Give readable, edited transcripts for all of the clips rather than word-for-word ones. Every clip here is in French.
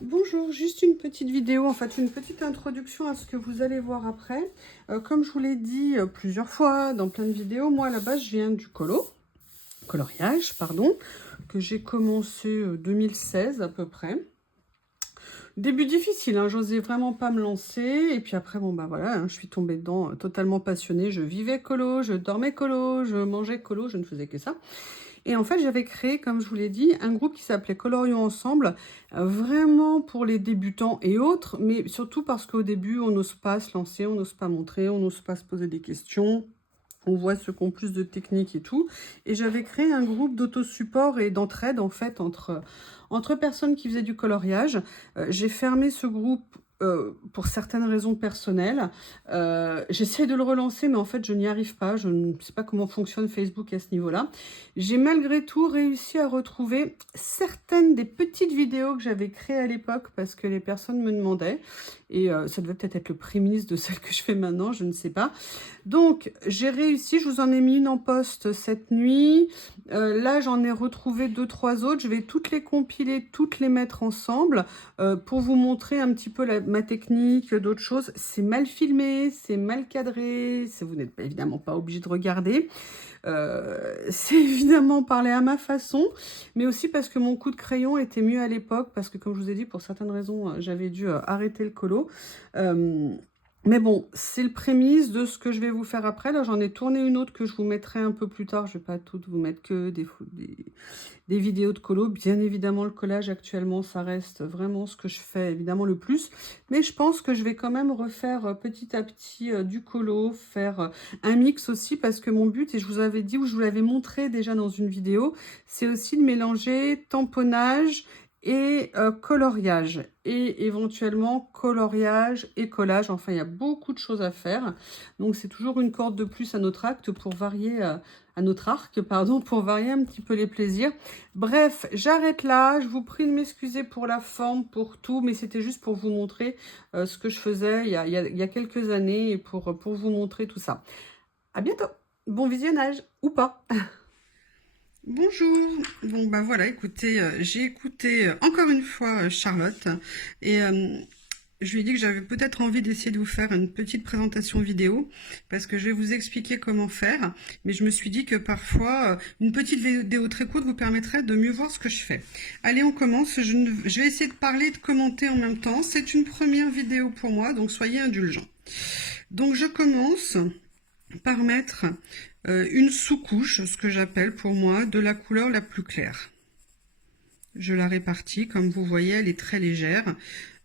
Bonjour, juste une petite vidéo, en fait une petite introduction à ce que vous allez voir après. Comme je vous l'ai dit plusieurs fois dans plein de vidéos, moi à la base je viens du coloriage, pardon, que j'ai commencé 2016 à peu près. Début difficile, hein, j'osais vraiment pas me lancer, et puis après bon bah voilà, hein, je suis tombée dedans totalement passionnée, je vivais colo, je dormais colo, je mangeais colo, je ne faisais que ça. Et en fait, j'avais créé, comme je vous l'ai dit, un groupe qui s'appelait Colorions Ensemble, vraiment pour les débutants et autres, mais surtout parce qu'au début, on n'ose pas se lancer, on n'ose pas montrer, on n'ose pas se poser des questions. On voit ceux qui ont plus de technique et tout. Et j'avais créé un groupe d'autosupport et d'entraide, en fait, entre personnes qui faisaient du coloriage. J'ai fermé ce groupe pour certaines raisons personnelles. J'essaie de le relancer, mais en fait, je n'y arrive pas. Je ne sais pas comment fonctionne Facebook à ce niveau-là. J'ai malgré tout réussi à retrouver certaines des petites vidéos que j'avais créées à l'époque parce que les personnes me demandaient. Et ça devait peut-être être le prémisse de celle que je fais maintenant, je ne sais pas. Donc, j'ai réussi, je vous en ai mis une en poste cette nuit. Là, j'en ai retrouvé 2-3 autres. Je vais toutes les compiler, toutes les mettre ensemble pour vous montrer un petit peu ma technique, d'autres choses. C'est mal filmé, c'est mal cadré. Vous n'êtes évidemment pas obligé de regarder. C'est évidemment parler à ma façon, mais aussi parce que mon coup de crayon était mieux à l'époque, parce que comme je vous ai dit, pour certaines raisons, j'avais dû arrêter le colo. Mais bon, c'est le prémisse de ce que je vais vous faire après. Là, j'en ai tourné une autre que je vous mettrai un peu plus tard. Je ne vais pas toutes vous mettre que des vidéos de colo. Bien évidemment, le collage actuellement, ça reste vraiment ce que je fais évidemment le plus. Mais je pense que je vais quand même refaire petit à petit du colo, faire un mix aussi, parce que mon but, et je vous avais dit, ou je vous l'avais montré déjà dans une vidéo, c'est aussi de mélanger tamponnage et coloriage, et éventuellement coloriage et collage. Enfin, il y a beaucoup de choses à faire. Donc, c'est toujours une corde de plus à notre acte pour varier, à notre arc, pardon, pour varier un petit peu les plaisirs. Bref, j'arrête là. Je vous prie de m'excuser pour la forme, pour tout, mais c'était juste pour vous montrer ce que je faisais il y a quelques années et pour vous montrer tout ça. À bientôt. Bon visionnage, ou pas. Bonjour. Bon bah voilà, écoutez, j'ai écouté encore une fois Charlotte, et je lui ai dit que j'avais peut-être envie d'essayer de vous faire une petite présentation vidéo, parce que je vais vous expliquer comment faire, mais je me suis dit que parfois une petite vidéo très courte vous permettrait de mieux voir ce que je fais. Allez, on commence. Je vais essayer de parler et de commenter en même temps. C'est une première vidéo pour moi, donc soyez indulgents. Donc je commence par mettre une sous-couche, ce que j'appelle pour moi de la couleur la plus claire. Je la répartis, comme vous voyez, elle est très légère.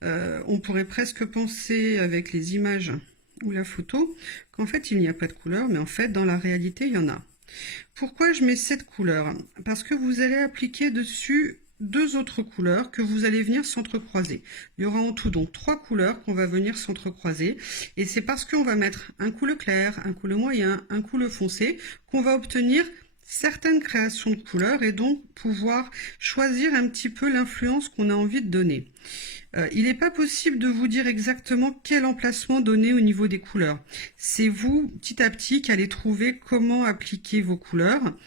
On pourrait presque penser avec les images ou la photo qu'en fait il n'y a pas de couleur, mais en fait dans la réalité il y en a. Pourquoi je mets cette couleur? Parce que vous allez appliquer dessus deux autres couleurs que vous allez venir s'entrecroiser. Il y aura en tout donc 3 couleurs qu'on va venir s'entrecroiser, et c'est parce qu'on va mettre un coup le clair, un coup le moyen, un coup le foncé qu'on va obtenir certaines créations de couleurs, et donc pouvoir choisir un petit peu l'influence qu'on a envie de donner. Il n'est pas possible de vous dire exactement quel emplacement donner au niveau des couleurs. C'est vous, petit à petit, qui allez trouver comment appliquer vos couleurs.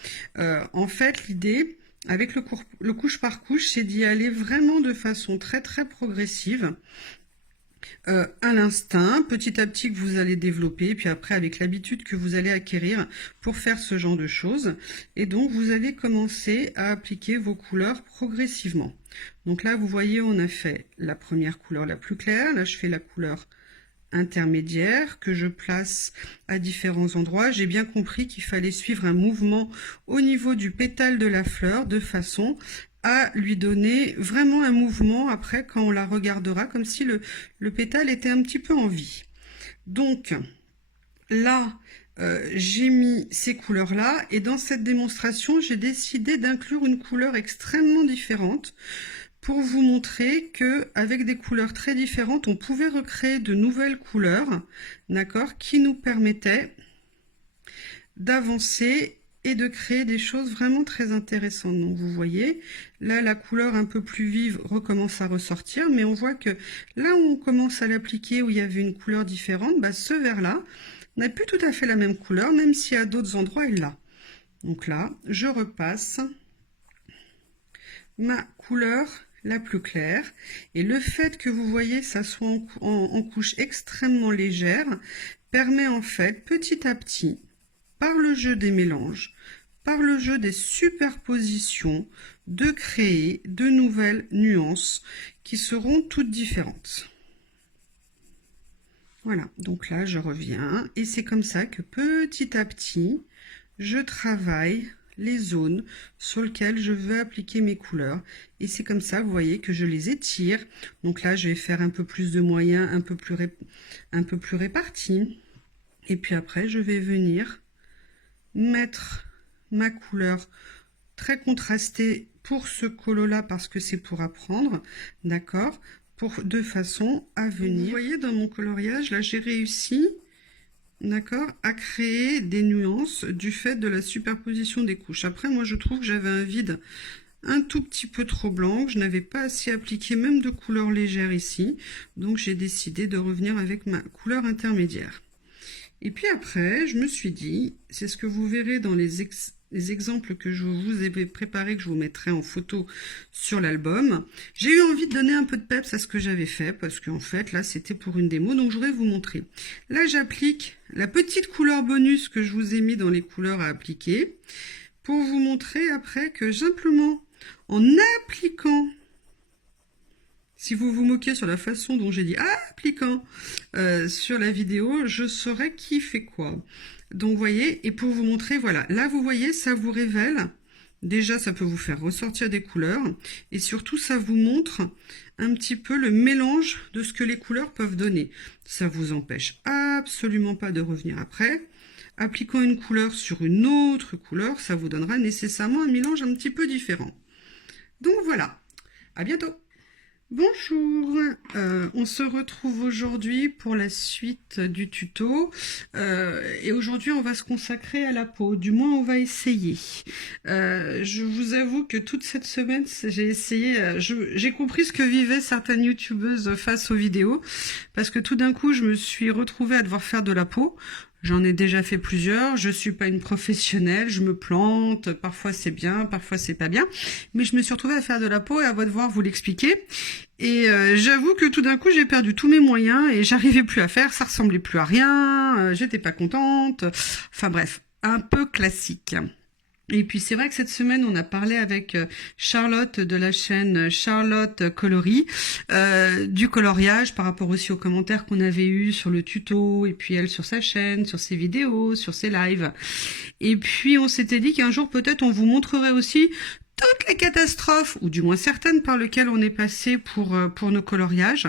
En fait, l'idée, avec le couche par couche, c'est d'y aller vraiment de façon très très progressive. À l'instinct, petit à petit que vous allez développer, puis après avec l'habitude que vous allez acquérir pour faire ce genre de choses. Et donc vous allez commencer à appliquer vos couleurs progressivement. Donc là vous voyez, on a fait la première couleur la plus claire, là je fais la couleur intermédiaire que je place à différents endroits. J'ai bien compris qu'il fallait suivre un mouvement au niveau du pétale de la fleur de façon à lui donner vraiment un mouvement après quand on la regardera, comme si le pétale était un petit peu en vie. Donc là, j'ai mis ces couleurs-là, et dans cette démonstration, j'ai décidé d'inclure une couleur extrêmement différente pour vous montrer que avec des couleurs très différentes, on pouvait recréer de nouvelles couleurs, d'accord, qui nous permettaient d'avancer et de créer des choses vraiment très intéressantes. Donc vous voyez, là la couleur un peu plus vive recommence à ressortir, mais on voit que là où on commence à l'appliquer, où il y avait une couleur différente, bah, ce vert-là n'a plus tout à fait la même couleur, même si à d'autres endroits il l'a. Donc là, je repasse ma couleur la plus claire. Et le fait que vous voyez ça soit en couche extrêmement légère permet en fait petit à petit, par le jeu des mélanges, par le jeu des superpositions, de créer de nouvelles nuances qui seront toutes différentes. Voilà, donc là je reviens et c'est comme ça que petit à petit, je travaille les zones sur lesquelles je veux appliquer mes couleurs. Et c'est comme ça, vous voyez, que je les étire. Donc là, je vais faire un peu plus de moyens, un peu plus répartis. Et puis après, je vais venir mettre ma couleur très contrastée pour ce colo-là, parce que c'est pour apprendre, d'accord, de façon à venir. Vous voyez, dans mon coloriage, là, j'ai réussi, d'accord, à créer des nuances du fait de la superposition des couches. Après, moi, je trouve que j'avais un vide un tout petit peu trop blanc, je n'avais pas assez appliqué même de couleur légère ici, donc j'ai décidé de revenir avec ma couleur intermédiaire. Et puis après, je me suis dit, c'est ce que vous verrez dans les exemples que je vous ai préparés, que je vous mettrai en photo sur l'album. J'ai eu envie de donner un peu de peps à ce que j'avais fait, parce qu'en fait, là, c'était pour une démo, donc je voudrais vous montrer. Là, j'applique la petite couleur bonus que je vous ai mis dans les couleurs à appliquer, pour vous montrer après que simplement, en appliquant, si vous vous moquez sur la façon dont j'ai dit appliquant sur la vidéo, je saurais qui fait quoi. Donc, vous voyez, et pour vous montrer, voilà, là, vous voyez, ça vous révèle, déjà, ça peut vous faire ressortir des couleurs, et surtout, ça vous montre un petit peu le mélange de ce que les couleurs peuvent donner. Ça vous empêche absolument pas de revenir après. Appliquant une couleur sur une autre couleur, ça vous donnera nécessairement un mélange un petit peu différent. Donc voilà, à bientôt. Bonjour, on se retrouve aujourd'hui pour la suite du tuto et aujourd'hui on va se consacrer à la peau, du moins on va essayer. Je vous avoue que toute cette semaine j'ai essayé, j'ai compris ce que vivaient certaines youtubeuses face aux vidéos, parce que tout d'un coup je me suis retrouvée à devoir faire de la peau. J'en ai déjà fait plusieurs, je suis pas une professionnelle, je me plante, parfois c'est bien, parfois c'est pas bien, mais je me suis retrouvée à faire de la peau et à devoir vous l'expliquer. Et j'avoue que tout d'un coup j'ai perdu tous mes moyens et j'arrivais plus à faire, ça ressemblait plus à rien, j'étais pas contente, enfin bref, un peu classique. Et puis c'est vrai que cette semaine on a parlé avec Charlotte de la chaîne Charlotte Coloris du coloriage par rapport aussi aux commentaires qu'on avait eu sur le tuto et puis elle sur sa chaîne, sur ses vidéos, sur ses lives. Et puis on s'était dit qu'un jour peut-être on vous montrerait aussi toutes les catastrophes, ou du moins certaines par lesquelles on est passé pour nos coloriages,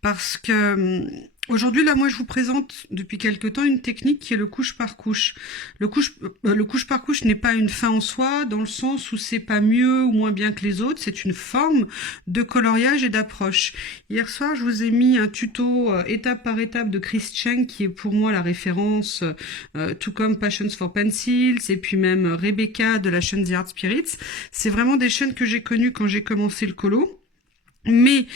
parce que aujourd'hui, là, moi, je vous présente depuis quelque temps une technique qui est le couche par couche. Le couche par couche n'est pas une fin en soi, dans le sens où c'est pas mieux ou moins bien que les autres, c'est une forme de coloriage et d'approche. Hier soir, je vous ai mis un tuto étape par étape de Chris Cheng, qui est pour moi la référence, tout comme Passions for Pencils, et puis même Rebecca de la chaîne The Art Spirits. C'est vraiment des chaînes que j'ai connues quand j'ai commencé le colo. Mais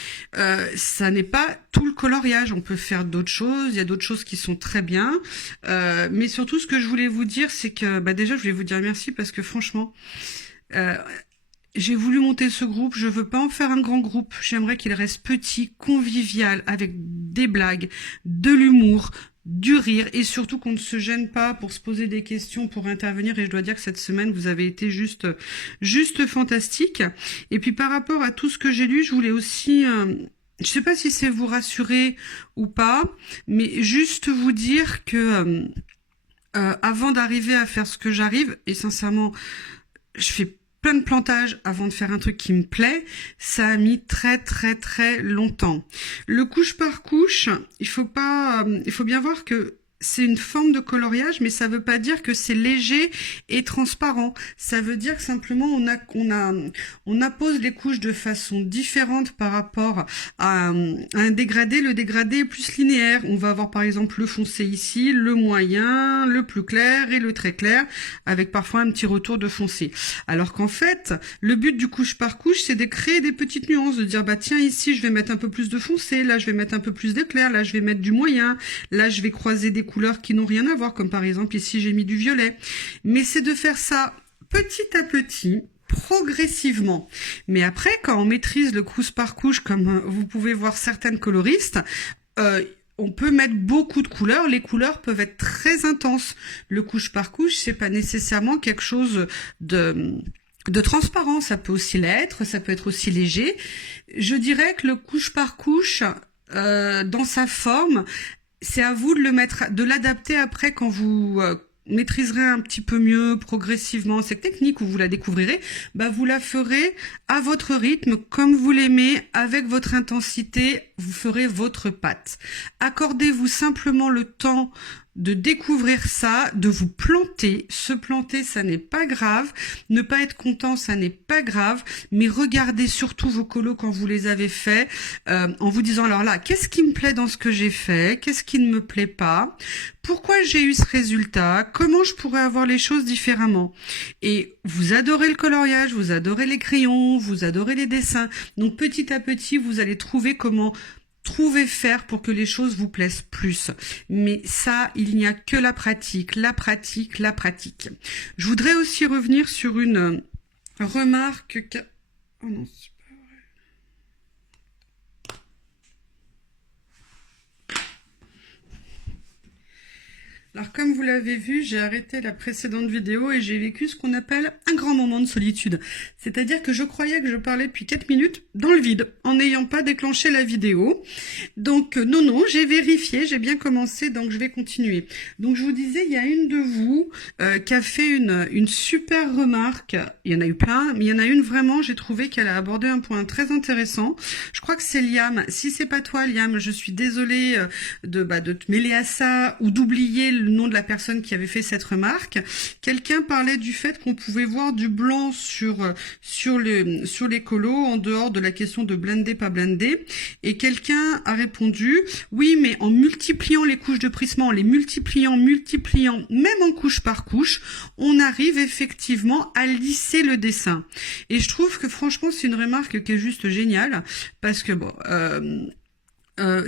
ça n'est pas tout le coloriage, on peut faire d'autres choses, il y a d'autres choses qui sont très bien, mais surtout ce que je voulais vous dire, c'est que déjà je voulais vous dire merci parce que franchement, j'ai voulu monter ce groupe, je veux pas en faire un grand groupe, j'aimerais qu'il reste petit, convivial, avec des blagues, de l'humour, du rire et surtout qu'on ne se gêne pas pour se poser des questions, pour intervenir. Et je dois dire que cette semaine vous avez été juste fantastique. Et puis par rapport à tout ce que j'ai lu, je voulais aussi je sais pas si c'est vous rassurer ou pas, mais juste vous dire que avant d'arriver à faire ce que j'arrive, et sincèrement je fais plein de plantages avant de faire un truc qui me plaît, ça a mis très longtemps. Le couche par couche, il faut bien voir que c'est une forme de coloriage, mais ça veut pas dire que c'est léger et transparent. Ça veut dire que simplement on appose les couches de façon différente par rapport à un dégradé. Le dégradé est plus linéaire. On va avoir par exemple le foncé ici, le moyen, le plus clair et le très clair, avec parfois un petit retour de foncé. Alors qu'en fait, le but du couche par couche, c'est de créer des petites nuances, de dire bah tiens ici je vais mettre un peu plus de foncé, là je vais mettre un peu plus d'éclair, là je vais mettre du moyen, là je vais croiser des couleurs qui n'ont rien à voir, comme par exemple ici j'ai mis du violet. Mais c'est de faire ça petit à petit, progressivement. Mais après, quand on maîtrise le couche par couche, comme vous pouvez voir certaines coloristes, on peut mettre beaucoup de couleurs. Les couleurs peuvent être très intenses. Le couche par couche, c'est pas nécessairement quelque chose de transparent. Ça peut aussi l'être, ça peut être aussi léger. Je dirais que le couche par couche, dans sa forme, c'est à vous de le mettre, de l'adapter après quand vous maîtriserez un petit peu mieux progressivement cette technique, où vous la découvrirez, bah vous la ferez à votre rythme, comme vous l'aimez, avec votre intensité, vous ferez votre patte. Accordez-vous simplement le temps de découvrir ça, de vous planter. Se planter, ça n'est pas grave. Ne pas être content, ça n'est pas grave. Mais regardez surtout vos colos quand vous les avez faits, en vous disant, alors là, qu'est-ce qui me plaît dans ce que j'ai fait? Qu'est-ce qui ne me plaît pas? Pourquoi j'ai eu ce résultat? Comment je pourrais avoir les choses différemment? Et vous adorez le coloriage, vous adorez les crayons, vous adorez les dessins. Donc petit à petit, vous allez trouver comment faire pour que les choses vous plaisent plus. Mais ça, il n'y a que la pratique, la pratique, la pratique. Je voudrais aussi revenir sur une remarque que... Oh non, c'est pas vrai. Alors, comme vous l'avez vu, j'ai arrêté la précédente vidéo et j'ai vécu ce qu'on appelle un grand moment de solitude. C'est-à-dire que je croyais que je parlais depuis 4 minutes dans le vide, en n'ayant pas déclenché la vidéo. Donc, non, j'ai vérifié, j'ai bien commencé, donc je vais continuer. Donc, je vous disais, il y a une de vous qui a fait une super remarque. Il y en a eu plein, mais il y en a une vraiment, j'ai trouvé qu'elle a abordé un point très intéressant. Je crois que c'est Liam. Si c'est pas toi, Liam, je suis désolée de te mêler à ça ou d'oublier le nom de la personne qui avait fait cette remarque. Quelqu'un parlait du fait qu'on pouvait voir du blanc sur les colos en dehors de la question de blender, pas blender. Et quelqu'un a répondu, oui, mais en multipliant les couches de prisme, en les multipliant, même en couche par couche, on arrive effectivement à lisser le dessin. Et je trouve que franchement, c'est une remarque qui est juste géniale, parce que bon...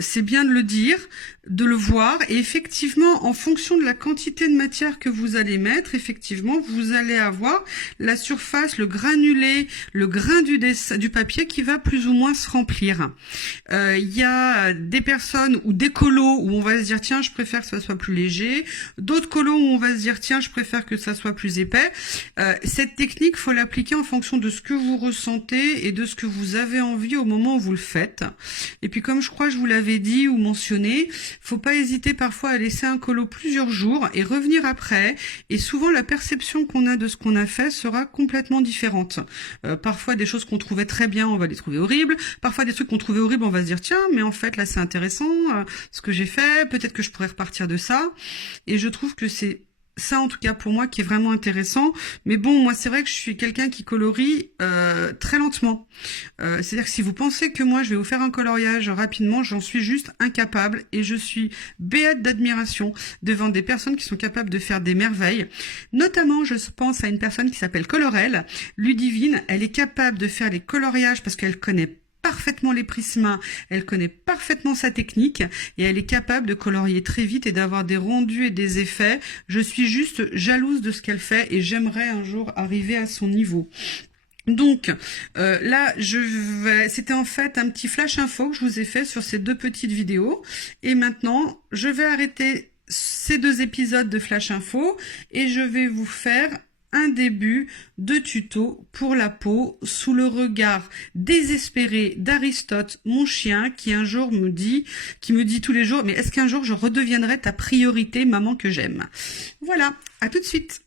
c'est bien de le dire, de le voir, et effectivement, en fonction de la quantité de matière que vous allez mettre, effectivement, vous allez avoir la surface, le granulé, le grain du papier qui va plus ou moins se remplir. Il y a des personnes ou des colos où on va se dire, tiens, je préfère que ça soit plus léger, d'autres colos où on va se dire, tiens, je préfère que ça soit plus épais. Cette technique, faut l'appliquer en fonction de ce que vous ressentez et de ce que vous avez envie au moment où vous le faites. Et puis, comme je crois, je vous l'avais dit ou mentionné, faut pas hésiter parfois à laisser un colo plusieurs jours et revenir après. Et souvent, la perception qu'on a de ce qu'on a fait sera complètement différente. Parfois, des choses qu'on trouvait très bien, on va les trouver horribles. Parfois, des trucs qu'on trouvait horribles, on va se dire, tiens, mais en fait, là, c'est intéressant, ce que j'ai fait. Peut-être que je pourrais repartir de ça. Et je trouve que c'est ça, en tout cas, pour moi, qui est vraiment intéressant. Mais bon, moi, c'est vrai que je suis quelqu'un qui colorie très lentement. C'est-à-dire que si vous pensez que moi, je vais vous faire un coloriage rapidement, j'en suis juste incapable. Et je suis béate d'admiration devant des personnes qui sont capables de faire des merveilles. Notamment, je pense à une personne qui s'appelle Colorel. Ludivine, elle est capable de faire les coloriages parce qu'elle connaît parfaitement les prismes, elle connaît parfaitement sa technique et elle est capable de colorier très vite et d'avoir des rendus et des effets. Je suis juste jalouse de ce qu'elle fait et j'aimerais un jour arriver à son niveau. Donc là, c'était en fait un petit flash info que je vous ai fait sur ces deux petites vidéos. Et maintenant, je vais arrêter ces deux épisodes de flash info et je vais vous faire un début de tuto pour la peau sous le regard désespéré d'Aristote, mon chien, qui un jour me dit tous les jours, mais est-ce qu'un jour je redeviendrai ta priorité, maman que j'aime? Voilà, à tout de suite.